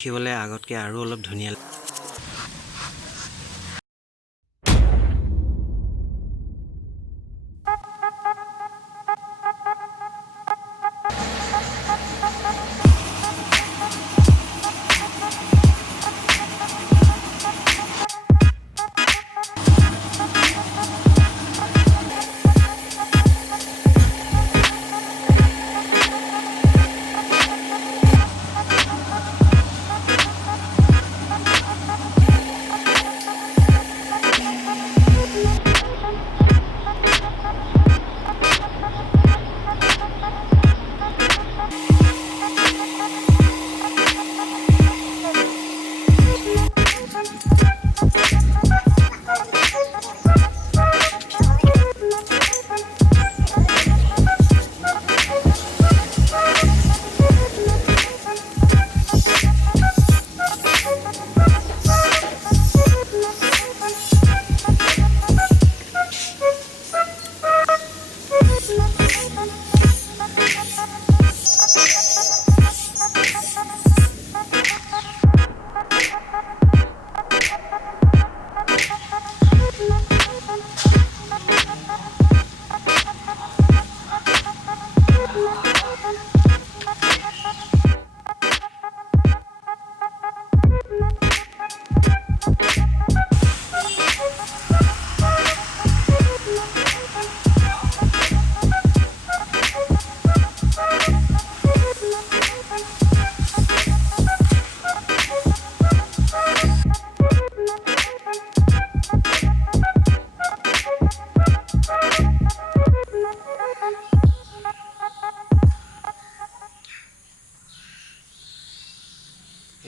দেখিবলৈ আগতকৈ আৰু অলপ ধুনীয়া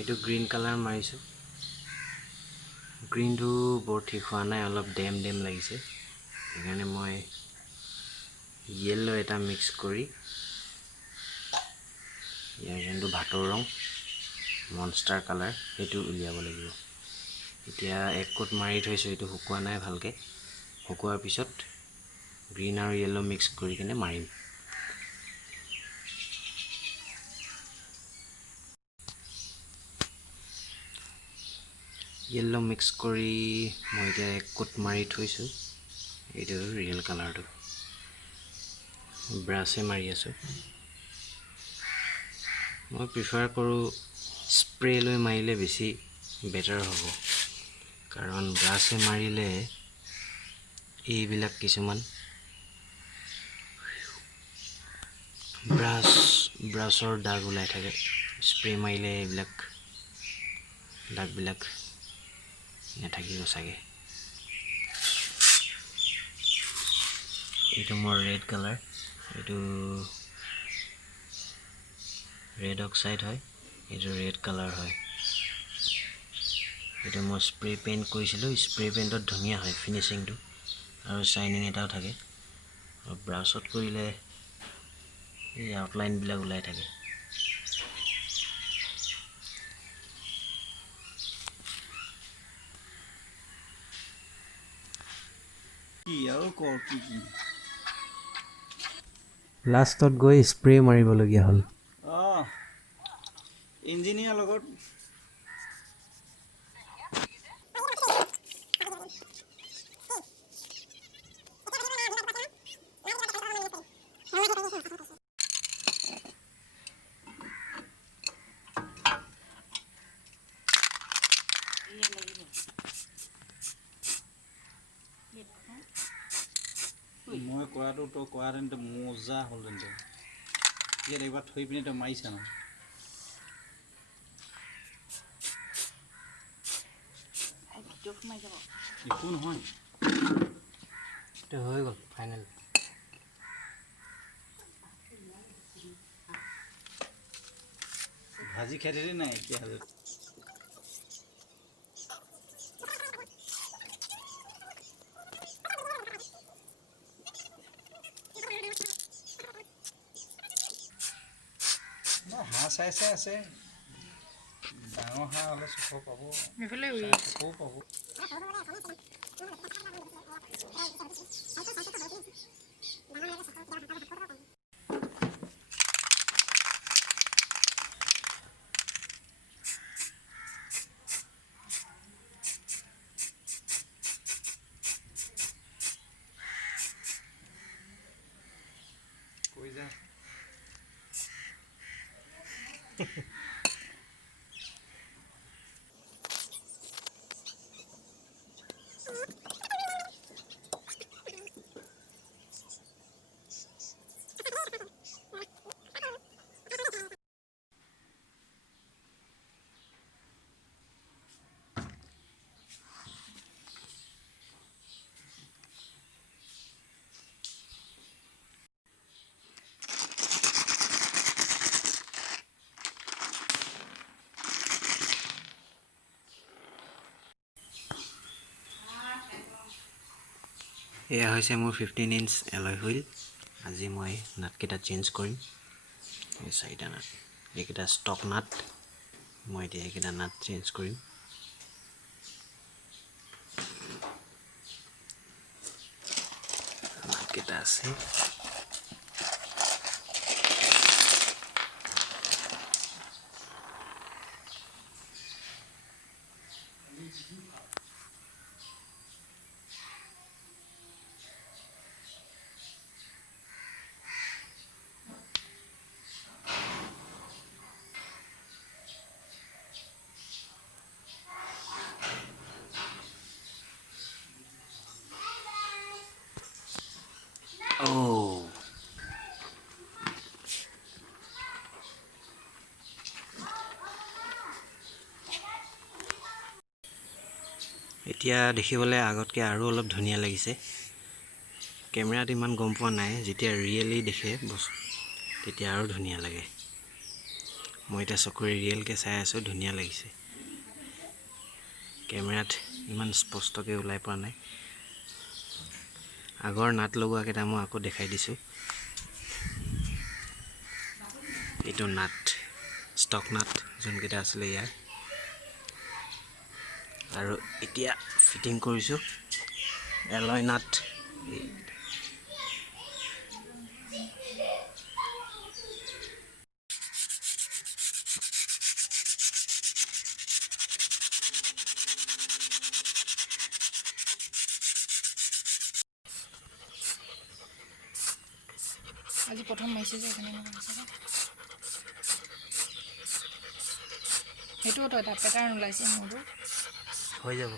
এইটো গ্ৰীণ কালাৰ মাৰিছোঁ গ্ৰীণটো বৰ ঠিক হোৱা নাই অলপ ডেম লাগিছে সেইকাৰণে মই য়েল্লো এটা মিক্স কৰি ইয়াৰ যোনটো ভাটৰ ৰং মনষ্টাৰ কালাৰ সেইটো উলিয়াব লাগিব এতিয়া এক কোট মাৰি থৈছোঁ এইটো শুকোৱা নাই ভালকৈ শুকোৱাৰ পিছত গ্ৰীণ আৰু য়েল্লো মিক্স কৰি কিনে মাৰিম য়েল্লো মিক্স কৰি মই এতিয়া এক কোট মাৰি থৈছোঁ এইটো ৰিয়েল কালাৰটো ব্ৰাছে মাৰি আছোঁ মই প্ৰিফাৰ কৰোঁ স্প্ৰে লৈ মাৰিলে বেছি বেটাৰ হ'ব কাৰণ ব্ৰাছে মাৰিলে এইবিলাক কিছুমান ব্ৰাছৰ দাগ ওলাই থাকে স্প্ৰে মাৰিলে এইবিলাক দাগবিলাক নাথাকিব চাগে এইটো মোৰ ৰেড কালাৰ এইটো ৰেড অক্সাইড হয় এইটো ৰেড কালাৰ হয় এইটো মই স্প্ৰে পেইণ্ট কৰিছিলোঁ স্প্ৰে পেইণ্টত ধুনীয়া হয় ফিনিচিংটো আৰু শ্বাইনিং এটাও থাকে আৰু ব্ৰাছত কৰিলে এই আউটলাইনবিলাক ওলাই থাকে লাষ্টত গৈ স্প্ৰে মাৰিবলগীয়া হ'ল ইঞ্জিনিয়াৰ লগত মই কৰাটো তই কৰা তেন্তে মজা হ'ল তেন্তে ইয়াত একবাৰ থৈ পিনে তই মাৰিছা ন একো নহয় এইটো হৈ গ'ল ফাইনেল ভাজি খাই দিলি নাই এতিয়া হ'লে হাঁহ চাই আছে ডাঙৰ হাঁহ হ'লে 600 পাব পাব এয়া হৈছে মোৰ 15 ইঞ্চ এলয় হুইল। আজি মই নাটকেইটা চেঞ্জ কৰিম। এই 4টা নাট, এইকেইটা ষ্টক নাট। মই এতিয়া এইকেইটা নাট চেঞ্জ কৰিম। নাটকেইটা আছে। এতিয়া দেখিবলৈ আগতকৈ আৰু অলপ ধুনীয়া লাগিছে। কেমেৰাত ইমান গম পোৱা নাই, যেতিয়া ৰিয়েলি দেখে তেতিয়া আৰু ধুনীয়া লাগে। মই এতিয়া চকুৰে ৰিয়েলকৈ চাই আছোঁ, ধুনীয়া লাগিছে। কেমেৰাত ইমান স্পষ্টকৈ ওলাই পৰা নাই। আগৰ নাট লগোৱাকেইটা মই আকৌ দেখাই দিছোঁ। এইটো নাট, ষ্টক নাট যোনকেইটা আছিলে ইয়াৰ। আৰু এতিয়া ফিটিং কৰিছোঁ এলয় নাট। আজি প্ৰথম মাৰিছে যে সেইকাৰণে সেইটোতো এটা পেটাৰ্ণ ওলাইছে মোৰতো। হৈ যাব।